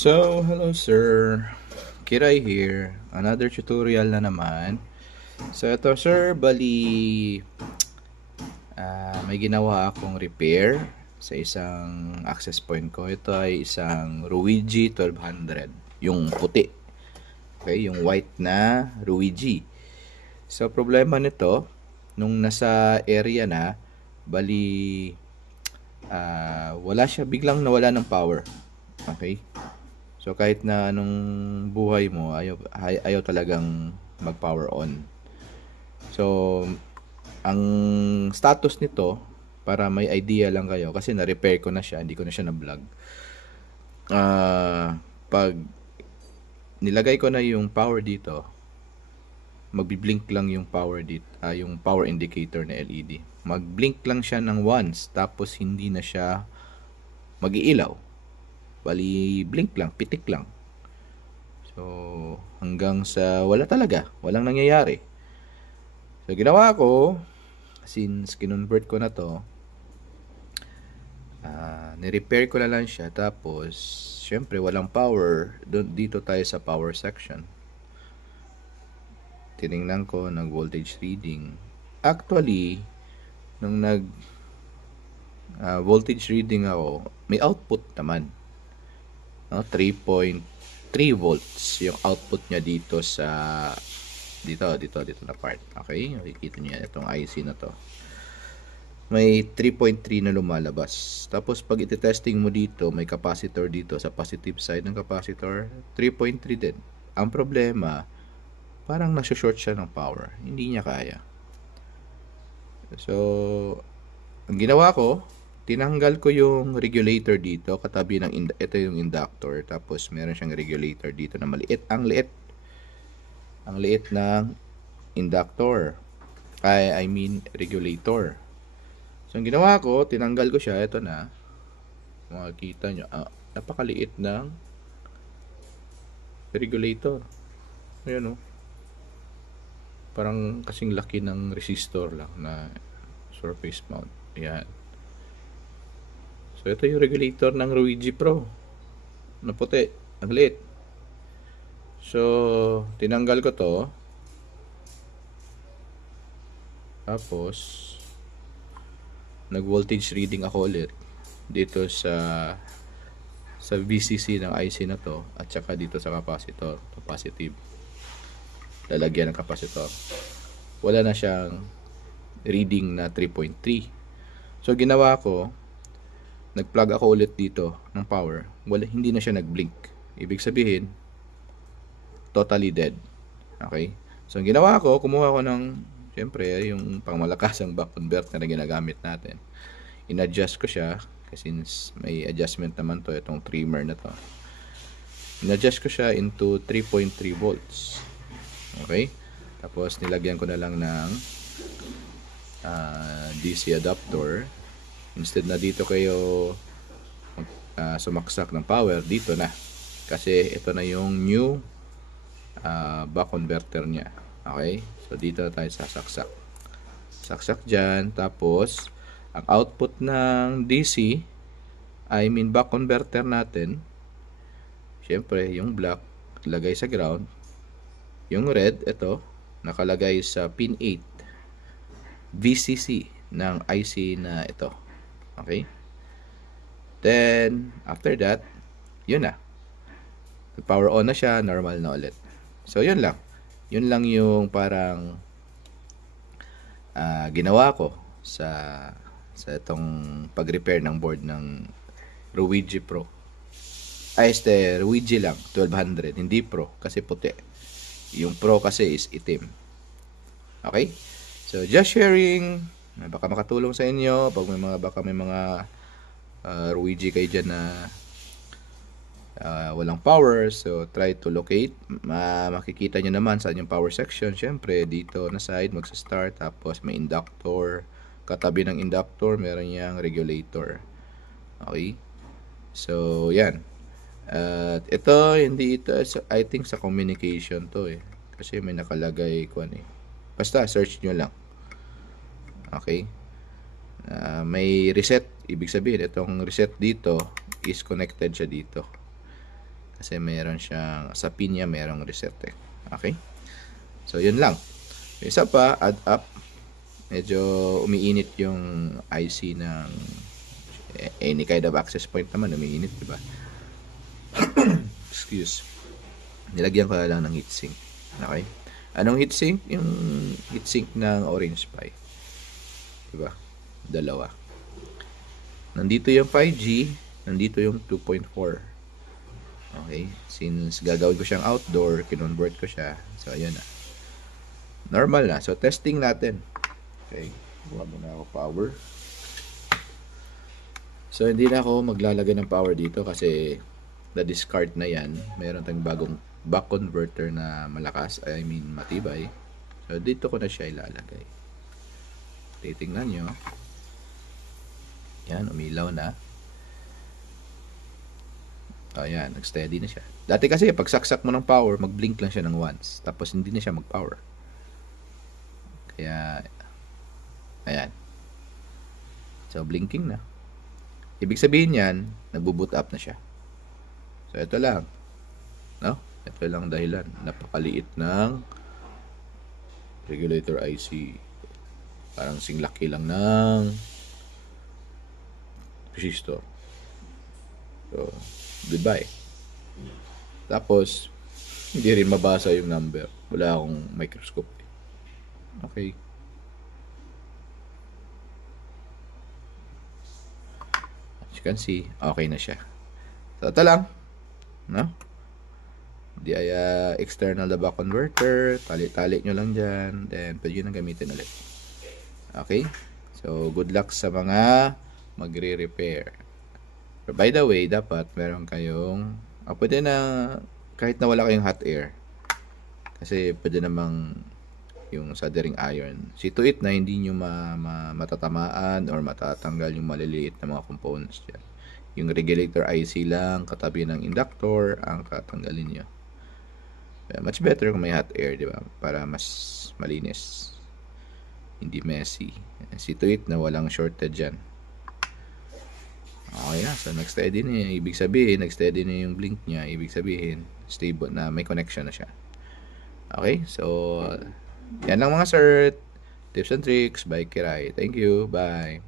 So, hello sir. Kiray here. Another tutorial na naman. So, ito sir, bali may ginawa akong repair sa isang access point ko. Ito ay isang Ruigi 1200. Yung puti. Okay, yung white na Ruigi. So, problema nito, nung nasa area na, bali wala siya, biglang nawala ng power. Okay? So kahit na anong buhay mo, ayaw talagang mag-power on. So ang status nito, para may idea lang kayo, kasi na-repair ko na siya, hindi ko na siya na-vlog. Pag nilagay ko na yung power dito, magbi-blink lang yung power dito, yung power indicator na LED. Mag-blink lang siya ng once, tapos hindi na siya mag-iilaw. Bali, blink lang, pitik lang. So, hanggang sa wala talaga, walang nangyayari. So, ginawa ko, since kinonvert ko na to, ni-repair ko na lang siya. Tapos, syempre, walang power. Dito tayo sa power section. Tiningnan ko, nag-voltage reading. Actually, nung voltage reading ako, may output naman. 3.3 volts yung output niya dito sa dito na part. Okay, makikita niyo itong IC na to, may 3.3 na lumalabas. Tapos pag ite-testing mo dito, may capacitor dito sa positive side ng capacitor, 3.3 din. Ang problema, parang nasa-short siya ng power, hindi niya kaya. So ang ginawa ko, tinanggal ko yung regulator dito, katabi ng ito yung inductor, tapos meron siyang regulator dito na maliit. Ang liit ng inductor. I mean regulator. So ang ginawa ko, tinanggal ko siya. Ito na. Makikita nyo, napakaliit ng regulator. Ayan o. Parang kasing laki ng resistor lang na surface mount. Ayan. So, ito yung regulator ng Ruigi Pro na puti. Ang liit. So, tinanggal ko to. Tapos, nag-voltage reading ako ulit dito sa VCC ng IC na to, at saka dito sa capacitor. To positive. Lalagyan ng capacitor. Wala na siyang reading na 3.3. So, ginawa ko, nag-plug ako ulit dito ng power. Hindi na siya nag-blink. Ibig sabihin, totally dead. Okay? So, ang ginawa ko, kumuha ko ng, syempre, yung pangmalakasang buck converter na ginagamit natin. In-adjust ko siya, kasi may adjustment naman to, itong trimmer na to. In-adjust ko siya into 3.3 volts. Okay? Tapos, nilagyan ko na lang ng DC adapter. Instead na dito kayo sumaksak ng power, dito na. Kasi ito na yung new buck converter niya. Okay? So, dito na tayo sasaksak. Saksak dyan. Tapos, ang output ng DC, I mean buck converter natin, syempre, yung black, lagay sa ground. Yung red, ito, nakalagay sa pin 8 VCC ng IC na ito. Okay? Then, after that, yun na. Power on na siya, normal na ulit. So, yun lang. Yun lang yung parang ginawa ko sa itong pag-repair ng board ng Ruigi Pro. Ruigi lang, 1200. Hindi Pro, kasi puti. Yung Pro kasi is itim. Okay? So, just sharing. Baka makatulong sa inyo pag may mga Ruigi kayo dyan na walang power. So, try to locate. Makikita nyo naman sa yung power section. Syempre, dito na side, magsa-start. Tapos, may inductor. Katabi ng inductor, meron yung regulator. Okay? So, yan. Ito, hindi ito. I think sa communication to eh. Kasi may nakalagay ko Basta, search nyo lang. Okay? May reset. Ibig sabihin, itong reset dito is connected siya dito. Kasi meron siyang, sa pin niya merong reset eh. Okay? So, yun lang. Isa pa, add up. Medyo umiinit yung IC ng any kind of access point naman, umiinit, diba? Excuse. Nilagyan ko na lang ng heatsink. Okay? Anong heatsink? Yung heatsink ng Orange Pi. Diba? Dalawa. Nandito yung 5G, nandito yung 2.4. Okay? Since gagawin ko siyang outdoor, kinonvert ko siya. So, ayun na. Normal na. So, testing natin. Okay. Buha muna ako power. So, hindi na ako maglalagay ng power dito kasi na-discard na yan. Meron tayong bagong buck converter na malakas. I mean, matibay. So, dito ko na siya ilalagay. Titingnan nyo. Yan, umilaw na. Ayan, nag-steady na siya. Dati kasi, pag saksak mo ng power, mag-blink lang siya ng once. Tapos, hindi na siya mag-power. Kaya, ayan. So, blinking na. Ibig sabihin yan, nagbo-boot up na siya. So, ito lang. No? Ito lang dahilan. Napakaliit ng regulator IC. Parang singlaki lang ng resistor. So, goodbye. Tapos, hindi rin mabasa yung number. Wala akong microscope. Okay. As you can see, okay na siya. So, ito lang. No? Di ay external na buck converter. Tali-tali nyo lang dyan. Then, pwede nyo nang gamitin ulit. Okay? So, good luck sa mga magre-repair. By the way, dapat meron kayong pwede na kahit na wala kayong hot air. Kasi pwede namang yung soldering iron. See to it na hindi nyo matatamaan or matatanggal yung maliliit na mga components dyan. Yung regulator IC lang, katabi ng inductor, ang katanggalin nyo. Much better kung may hot air, di ba? Para mas malinis. Hindi messy. See to it na walang shorted dyan. Okay na. So, nag-steady na. Ibig sabihin, nag-steady na yung blink niya. Ibig sabihin, stable na. May connection na siya. Okay? So, yan lang mga sir. Tips and tricks by Kiray. Thank you. Bye.